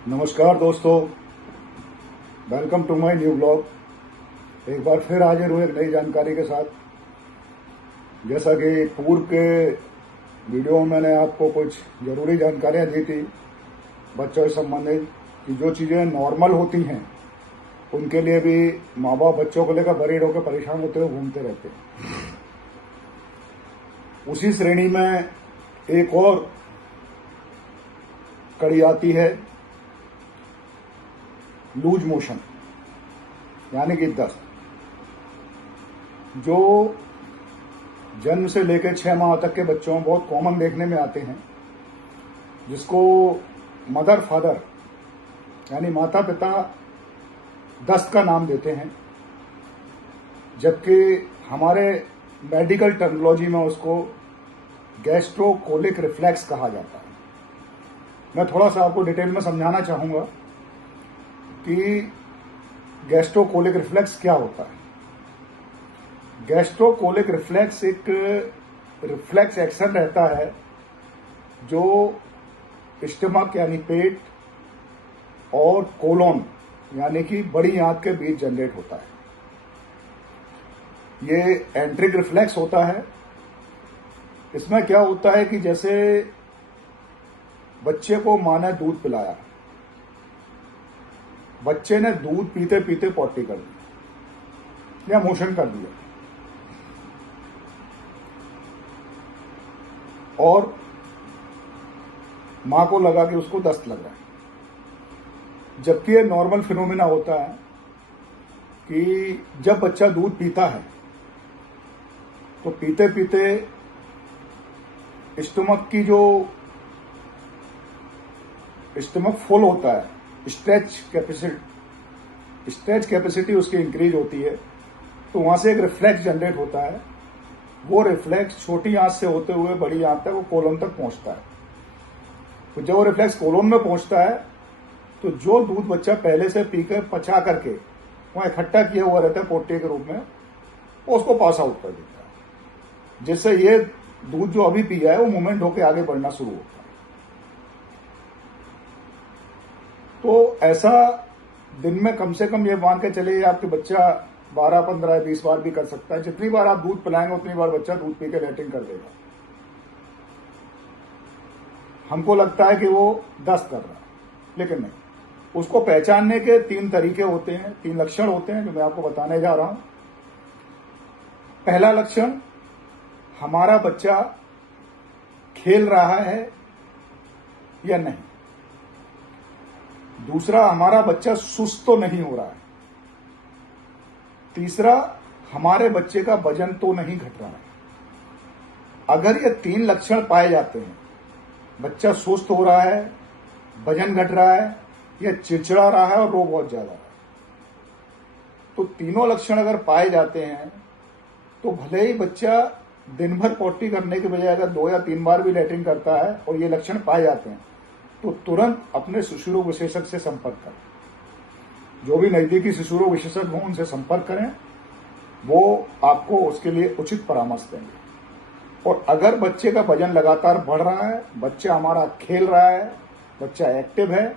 नमस्कार दोस्तों, welcome to my new blog. एक बार फिर हाजिर हुए एक नई जानकारी के साथ। जैसा कि पूर्व के वीडियो में मैंने आपको कुछ ज़रूरी जानकारियां दी थी बच्चों से संबंधित कि जो चीज़ें नॉर्मल होती हैं उनके लिए भी माँ बाप बच्चों को लेकर बरीड होकर परेशान होते हुए घूमते रहते हैं। उसी श्रेणी में एक और कड़ी आती है लूज मोशन यानी कि दस्त, जो जन्म से लेकर 6 माह तक के बच्चों में बहुत कॉमन देखने में आते हैं, जिसको मदर फादर यानी माता पिता दस्त का नाम देते हैं, जबकि हमारे मेडिकल टर्मिनोलॉजी में उसको गैस्ट्रोकोलिक रिफ्लेक्स कहा जाता है। मैं थोड़ा सा आपको डिटेल में समझाना चाहूँगा कि गैस्ट्रोकोलिक रिफ्लेक्स क्या होता है। गैस्ट्रोकोलिक रिफ्लेक्स एक रिफ्लेक्स एक्शन रहता है जो स्टमक यानी पेट और कोलोन यानी कि बड़ी आंत के बीच जनरेट होता है। ये एंट्रिक रिफ्लेक्स होता है। इसमें क्या होता है कि जैसे बच्चे को मां ने दूध पिलाया, बच्चे ने दूध पीते पीते पॉटी कर दी या मोशन कर दिया, और मां को लगा कि उसको दस्त लग रहा है। जबकि ये नॉर्मल फिनोमिना होता है कि जब बच्चा दूध पीता है तो पीते पीते स्टमक की जो स्टमक फुल होता है, स्ट्रेच कैपेसिटी उसकी इंक्रीज होती है, तो वहां से एक रिफ्लेक्स जनरेट होता है। वो रिफ्लेक्स छोटी आंत से होते हुए बड़ी आंत तक, वो कोलन तक पहुंचता है। तो जब वो रिफ्लेक्स कोलन में पहुंचता है तो जो दूध बच्चा पहले से पीकर पचा करके वहां इकट्ठा किया हुआ रहता है पोटे के रूप में, वो उसको पास आउट कर देता है, जिससे ये दूध जो अभी पिया है वो मूवमेंट होकर आगे बढ़ना शुरू होता है। तो ऐसा दिन में कम से कम ये मान के चलिए आपके बच्चा 12, 15, 20 बार भी कर सकता है। जितनी बार आप दूध पिलाएंगे उतनी बार बच्चा दूध पी के लैट्रिन कर देगा। हमको लगता है कि वो दस्त कर रहा है, लेकिन नहीं। उसको पहचानने के 3 तरीके होते हैं, 3 लक्षण होते हैं जो मैं आपको बताने जा रहा हूं। पहला लक्षण, हमारा बच्चा खेल रहा है या नहीं। दूसरा, हमारा बच्चा सुस्त तो नहीं हो रहा है। तीसरा, हमारे बच्चे का वजन तो नहीं घट रहा है। अगर ये 3 लक्षण पाए जाते हैं, बच्चा सुस्त हो रहा है, वजन घट रहा है या चिड़चिड़ा रहा है और रो बहुत ज्यादा है, तो तीनों लक्षण अगर पाए जाते हैं तो भले ही बच्चा दिन भर पोटी करने के बजाय अगर 2 या 3 बार भी लैट्रिन करता है और ये लक्षण पाए जाते हैं तो तुरंत अपने शिशु रोग विशेषज्ञ से संपर्क करें। जो भी नजदीकी शिशु रोग विशेषज्ञ हों उनसे संपर्क करें, वो आपको उसके लिए उचित परामर्श देंगे। और अगर बच्चे का वजन लगातार बढ़ रहा है, बच्चा हमारा खेल रहा है, बच्चा एक्टिव है,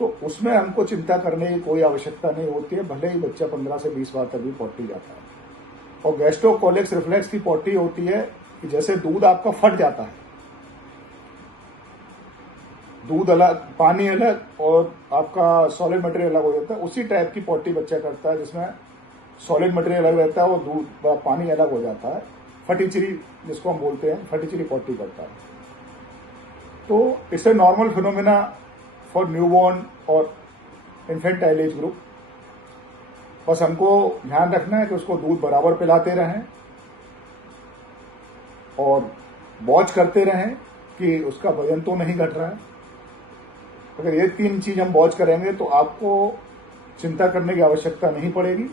तो उसमें हमको चिंता करने की कोई आवश्यकता नहीं होती है, भले ही बच्चा 15 से 20 बार तक भी पॉटी जाता है। और गैस्ट्रोकोलिक रिफ्लेक्स की पॉटी होती है कि जैसे दूध आपका फट जाता है, दूध अलग, पानी अलग और आपका सॉलिड मटेरियल अलग हो जाता है, उसी टाइप की पॉटी बच्चा करता है, जिसमें सॉलिड मटेरियल अलग रहता है और दूध पानी अलग हो जाता है। फटीचिरी जिसको हम बोलते हैं, फटीचिरी पॉटी करता है। तो it's a normal phenomena for newborn और इन्फेंटाइल एज ग्रुप। बस हमको ध्यान रखना है कि उसको दूध बराबर पिलाते रहें और वॉच करते रहें कि उसका वजन तो नहीं घट रहा है। अगर ये 3 चीज हम वॉच करेंगे तो आपको चिंता करने की आवश्यकता नहीं पड़ेगी।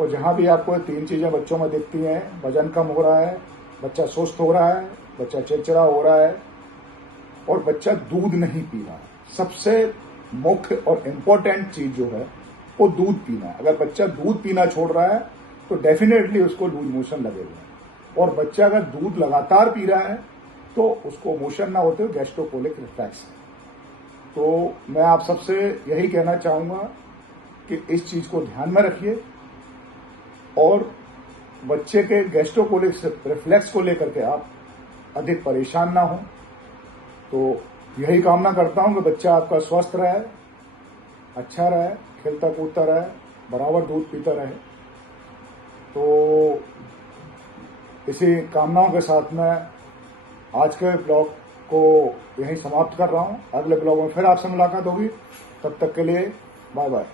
और जहां भी आपको 3 चीजें बच्चों में दिखती हैं, वजन कम हो रहा है, बच्चा सुस्त हो रहा है, बच्चा चिड़चिड़ा हो रहा है और बच्चा दूध नहीं पी रहा है, सबसे मुख्य और इम्पोर्टेंट चीज जो है वो दूध पीना है। अगर बच्चा दूध पीना छोड़ रहा है तो डेफिनेटली उसको लूज मोशन लगेगा। और बच्चा अगर दूध लगातार पी रहा है तो उसको मोशन ना होते हुए गैस्ट्रोकोलिक रिफ्लेक्स है। तो मैं आप सबसे यही कहना चाहूँगा कि इस चीज़ को ध्यान में रखिए और बच्चे के गैस्ट्रोकोलिक रिफ्लेक्स को लेकर के आप अधिक परेशान ना हो। तो यही कामना करता हूँ कि बच्चा आपका स्वस्थ रहे, अच्छा रहे, खेलता कूदता रहे, बराबर दूध पीता रहे। तो इसी कामनाओं के साथ मैं आज के ब्लॉग को यहीं समाप्त कर रहा हूँ। अगले ब्लॉग में फिर आपसे मुलाकात होगी, तब तक के लिए बाय बाय।